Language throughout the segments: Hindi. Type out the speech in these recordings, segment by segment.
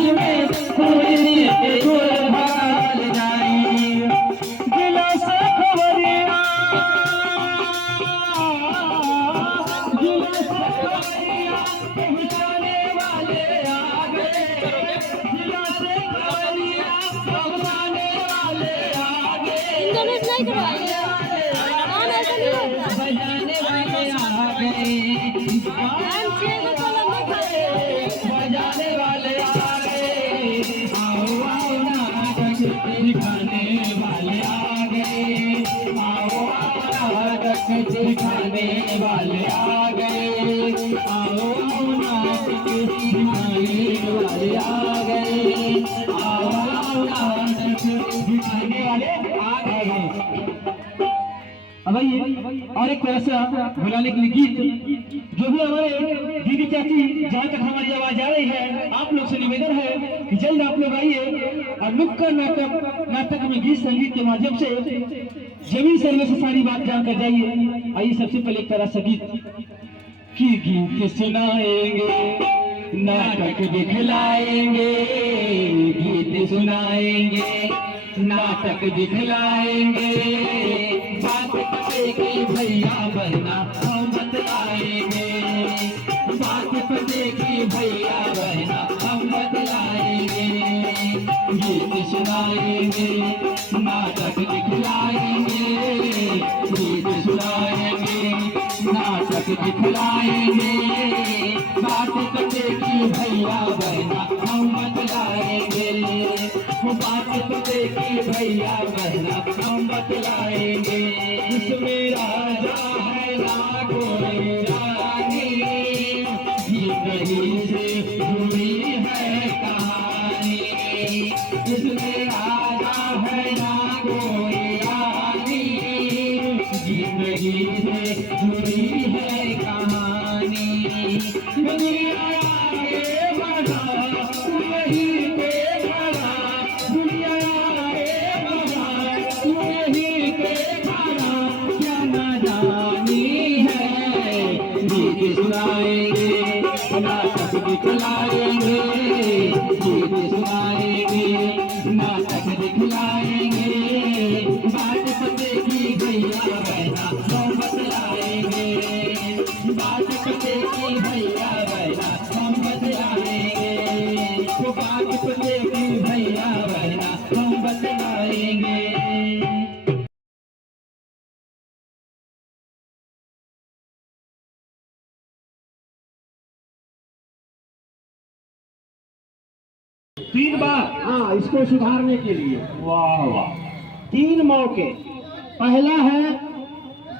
समाज में पूरी भगाल जाई। जिला से खबरिया, जिला से खबरिया पहुंचाने वाले आ गए। जिला से खबरिया पहुंचाने वाले आ गए। इंटरनेट नहीं करवाइए, कौन ऐसा नहीं होता, बजाने वाले आ गए। बजाने वाले आ गए। आओ आओ नाटक दिखाने वाले आ गए। आओ आओ नाटक दिखाने वाले आ गए। आओ आओ नाटक दिखाने वाले आ गए। आओ आओ नाटक दिखाने वाले आ गए। अब ये और एक तरह से बुलाने के लिए गीत जो भी हमारे दीदी चाची जहाँ तक हमारी आवाज आ रही है, आप लोग से निवेदन है कि जल्द आप लोग आइए और नुक्कड़ नाटक में गीत संगीत के माध्यम से जमीन सर्वे से सारी बात जानकर जाइए। आइए सबसे पहले एक तरह से गीत सुनाएंगे, नाटक दिखलाएंगे, गीत सुनाएंगे, नाटक दिखलाएंगे। बात पते की भैया बहना हम बतलाएंगे। बात पते की भैया बहना हम बतलाएंगे। गीत सुनाएंगे, नाटक दिखलाएंगे, गीत सुनाएंगे, नाटक दिखलाएंगे। बात पते की भैया बहना हम बतलाएंगे। बात पते की भैया बहना हम बतलाएंगे। इसमें राजा है ना कोई रानी, जिंदगी से जुड़ी है कहानी। इसमें राजा है ना कोई रानी, जिंदगी से जुड़ी है कहानी। दुनिया आगे बढ़ा वही पे खड़ा, दुनिया आगे बढ़ा वही पे खड़ा, क्या नादानी है। गीत सुनाएंगे, नाटक दिखलाएंगे, गीत सुनाएंगे, नाटक दिखलाएंगे। बात पते की भैया बहना हम बतलाएंगे। बात पते की भैया बहना हम बतलाएंगे। बात पते की भैया बहना हम बतलाएंगे। तीन बार, हाँ, इसको सुधारने के लिए। वाह वाह। 3 मौके। पहला है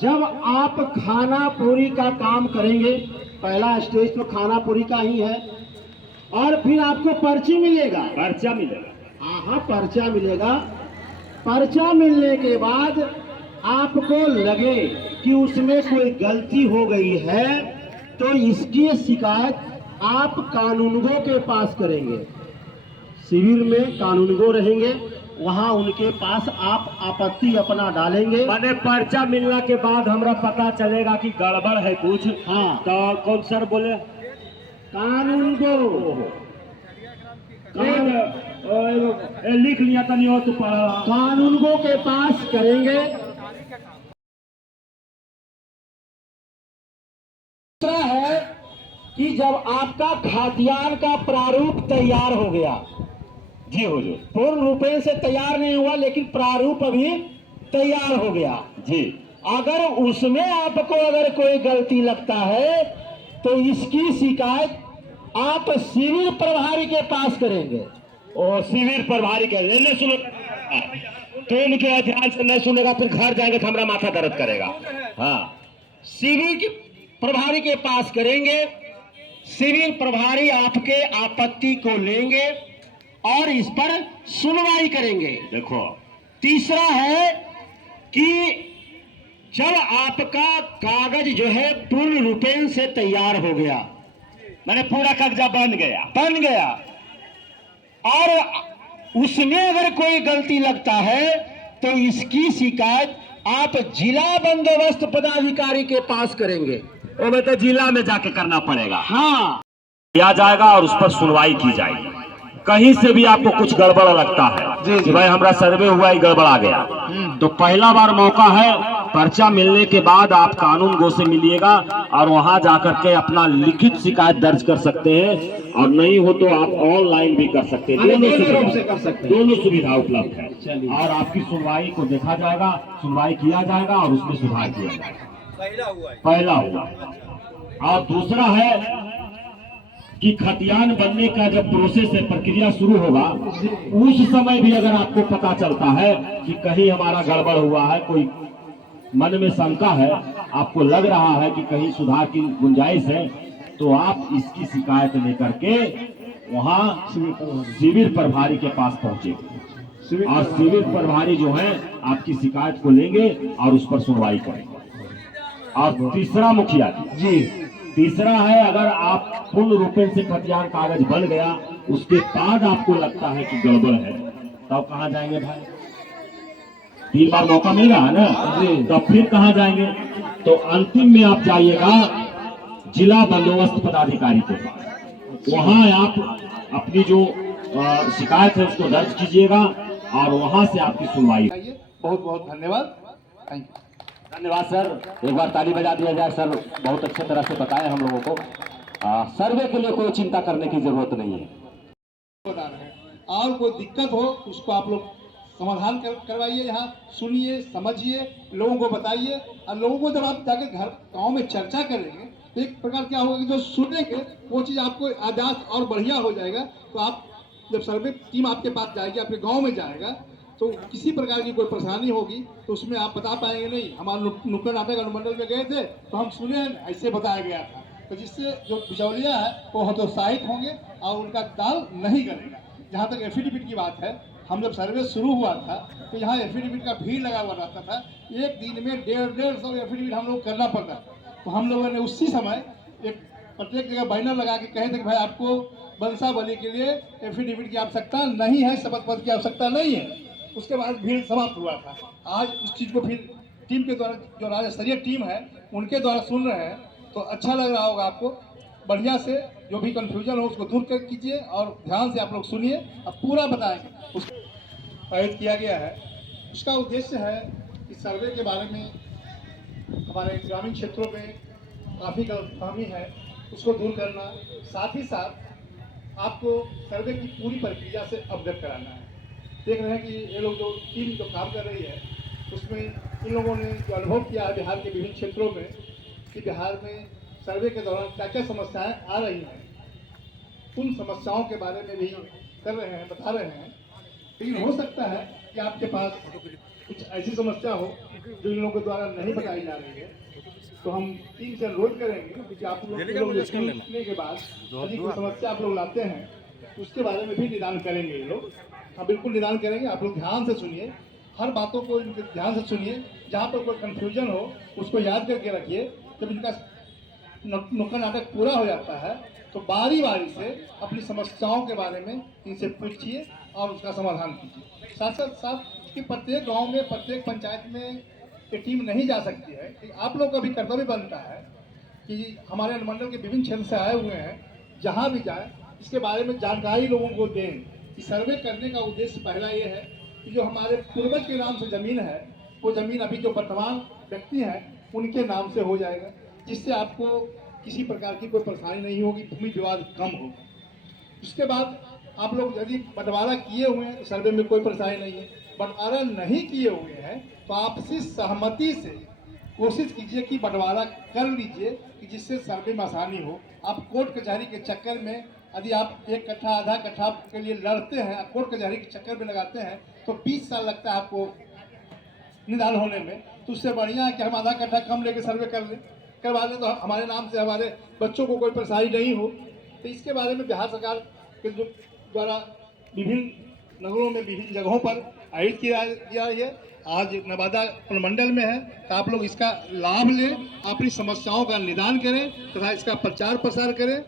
जब आप खाना पूरी का काम करेंगे, पहला स्टेज तो खाना पूरी का ही है, और फिर आपको पर्ची मिलेगा। पर्चा मिलेगा? हाँ हाँ, पर्चा मिलेगा। पर्चा मिलने के बाद आपको लगे कि उसमें कोई गलती हो गई है, तो इसकी शिकायत आप कानूनगो के पास करेंगे। शिविर में कानूनगो रहेंगे, वहाँ उनके पास आप आपत्ति अपना डालेंगे। मैंने पर्चा मिलने के बाद हमरा पता चलेगा कि गड़बड़ है कुछ, हाँ, तो कौन सर बोले? कानूनगो। लिख लिया तनी हो तो पढ़ा। कानूनगो के पास करेंगे। दूसरा है कि जब आपका खाद्यान्न का प्रारूप तैयार हो गया, जी हो जो पूर्ण रूपेण से तैयार नहीं हुआ लेकिन प्रारूप अभी तैयार हो गया जी, अगर उसमें आपको अगर कोई गलती लगता है तो इसकी शिकायत आप शिविर प्रभारी के पास करेंगे। और शिविर प्रभारी के नहीं सुनो तो उनके ध्यान से नहीं सुनेगा, फिर घर जाएंगे तो हमारा माथा दर्द करेगा। हाँ, शिविर के प्रभारी के पास करेंगे। शिविर प्रभारी आपके आपत्ति को लेंगे और इस पर सुनवाई करेंगे। देखो, तीसरा है कि जब आपका कागज जो है पूर्ण रूपेण से तैयार हो गया, मैंने पूरा कागजा बन गया और उसमें अगर कोई गलती लगता है तो इसकी शिकायत आप जिला बंदोबस्त पदाधिकारी के पास करेंगे। वो मैं तो जिला में जाके करना पड़ेगा। हाँ, किया जाएगा और उस पर सुनवाई की जाएगी। कहीं से भी आपको कुछ गड़बड़ लगता है कि भाई हमारा सर्वे हुआ ही गड़बड़ आ गया, तो पहला बार मौका है, पर्चा मिलने के बाद आप कानून गो से मिलिएगा और वहां जाकर के अपना लिखित शिकायत दर्ज कर सकते हैं, और नहीं हो तो आप ऑनलाइन भी कर सकते हैं। दोनों सुविधा उपलब्ध है और आपकी सुनवाई को देखा जाएगा, सुनवाई किया जाएगा और उसमें सुधार किया जाएगा। पहला हुआ। और दूसरा है कि खतियान बनने का जब प्रोसेस है, प्रक्रिया शुरू होगा, उस समय भी अगर आपको पता चलता है कि कहीं हमारा गड़बड़ हुआ है, कोई मन में शंका है, आपको लग रहा है कि कहीं सुधार की गुंजाइश है, तो आप इसकी शिकायत लेकर के वहां शिविर प्रभारी के पास पहुंचे और शिविर प्रभारी जो है आपकी शिकायत को लेंगे और उस पर सुनवाई करेंगे। और तीसरा मुखिया जी, तीसरा है, अगर आप पूर्ण रूपेण से खतियान कागज बन गया, उसके बाद आपको लगता है कि गड़बड़ है, तब कहाँ जाएंगे भाई? 3 बार मौका मिल रहा है ना, तब फिर कहाँ जाएंगे? तो अंतिम में आप जाइएगा जिला बंदोबस्त पदाधिकारी के पास। वहां आप अपनी जो शिकायत है उसको दर्ज कीजिएगा और वहां से आपकी सुनवाई। बहुत बहुत धन्यवाद। Thank you. धन्यवाद सर, एक बार ताली बजा दिया जाए। सर बहुत अच्छे तरह से बताया हम लोगों को। सर्वे के लिए कोई चिंता करने की जरूरत नहीं है। और कोई दिक्कत हो उसको आप लोग समाधान करवाइए, यहाँ सुनिए, समझिए, लोगों को बताइए। और लोगों को जब आप जाके घर गांव में चर्चा करेंगे तो एक प्रकार क्या होगा कि जो सुनेंगे वो चीज़ आपको आजाद और बढ़िया हो जाएगा। तो आप जब सर्वे टीम आपके पास जाएगी, आपके गाँव में जाएगा, तो किसी प्रकार की कोई परेशानी होगी तो उसमें आप बता पाएंगे, नहीं हमारे नुक्कड़ नाटक अनुमंडल में गए थे तो हम सुने ऐसे बताया गया था। तो जिससे जो बिचौलिया है वो हतोत्साहित होंगे और उनका दाल नहीं करेगा। जहाँ तक एफिडेविट की बात है, हम जब सर्वे शुरू हुआ था तो यहाँ एफिडेविट का भीड़ लगा हुआ रहता था। एक दिन में 150 एफिडेविट हम लोग करना पड़ता। तो हम लोगों ने उसी समय एक प्रत्येक जगह बैनर लगा के कहे थे कि भाई आपको वंशावली के लिए एफिडेविट की आवश्यकता नहीं है, शपथ पत्र की आवश्यकता नहीं है। उसके बाद भीड़ समाप्त हुआ था। आज उस चीज़ को फिर टीम के द्वारा, जो राज्य स्तरीय टीम है उनके द्वारा सुन रहे हैं, तो अच्छा लग रहा होगा आपको। बढ़िया से जो भी कंफ्यूजन हो उसको दूर कर कीजिए और ध्यान से आप लोग सुनिए, अब पूरा बताएंगे। उसको आयोजित किया गया है, उसका उद्देश्य है कि सर्वे के बारे में हमारे ग्रामीण क्षेत्रों में काफ़ी गलतफहमी है, उसको दूर करना, साथ ही साथ आपको सर्वे की पूरी प्रक्रिया से अवगत कराना है। देख रहे हैं कि ये लोग जो टीम जो काम कर रही है उसमें इन लोगों ने जो अनुभव किया है बिहार के विभिन्न क्षेत्रों में कि बिहार में सर्वे के दौरान क्या क्या समस्याएं आ रही हैं, उन समस्याओं के बारे में भी कर रहे हैं, बता रहे हैं। लेकिन हो सकता है कि आपके पास कुछ ऐसी समस्या हो जो इन लोगों के द्वारा नहीं बताई जा रही है, तो हम टीम से अनुरोध करेंगे कि आप लोग सुनने के बाद यदि कोई समस्या आप लोग लाते हैं तो उसके बारे में भी निदान करेंगे ये लोग। हाँ बिल्कुल निदान करेंगे। आप लोग ध्यान से सुनिए, हर बातों को इनके ध्यान से सुनिए। जहाँ पर कोई कन्फ्यूजन हो उसको याद करके रखिए। जब इनका नुक्कड़ नाटक पूरा हो जाता है तो बारी बारी से अपनी समस्याओं के बारे में इनसे पूछिए और उसका समाधान कीजिए। साथ साथ कि प्रत्येक गांव में, प्रत्येक पंचायत में ये टीम नहीं जा सकती है। कि आप लोग का भी कर्तव्य बनता है कि हमारे अनुमंडल के विभिन्न क्षेत्र से आए हुए हैं, जहाँ भी जाए इसके बारे में जानकारी लोगों को दें। कि सर्वे करने का उद्देश्य पहला ये है कि जो हमारे पूर्वज के नाम से ज़मीन है वो ज़मीन अभी जो वर्तमान व्यक्ति हैं उनके नाम से हो जाएगा, जिससे आपको किसी प्रकार की कोई परेशानी नहीं होगी, भूमि विवाद कम होगा। उसके बाद आप लोग यदि बंटवारा किए हुए हैं तो सर्वे में कोई परेशानी नहीं है। बंटवारा नहीं किए हुए हैं तो आपसी सहमति से कोशिश कीजिए कि बंटवारा कर लीजिए कि जिससे सर्वे में आसानी हो। आप कोर्ट कचहरी के चक्कर में यदि आप 1 कट्ठा आधा कट्ठा के लिए लड़ते हैं, कोर्ट कचहरी के चक्कर में लगाते हैं तो 20 साल लगता है आपको निदान होने में। तो उससे बढ़िया है कि हम आधा कट्ठा कम लेके सर्वे करवा लें, तो हमारे नाम से हमारे बच्चों को कोई परेशानी नहीं हो। तो इसके बारे में बिहार सरकार के द्वारा विभिन्न नगरों में, विभिन्न जगहों पर आयोजित किया जा रही है। आज नवादा अनुमंडल में है, तो आप लोग इसका लाभ लें, अपनी समस्याओं का निदान करें तथा इसका प्रचार प्रसार करें।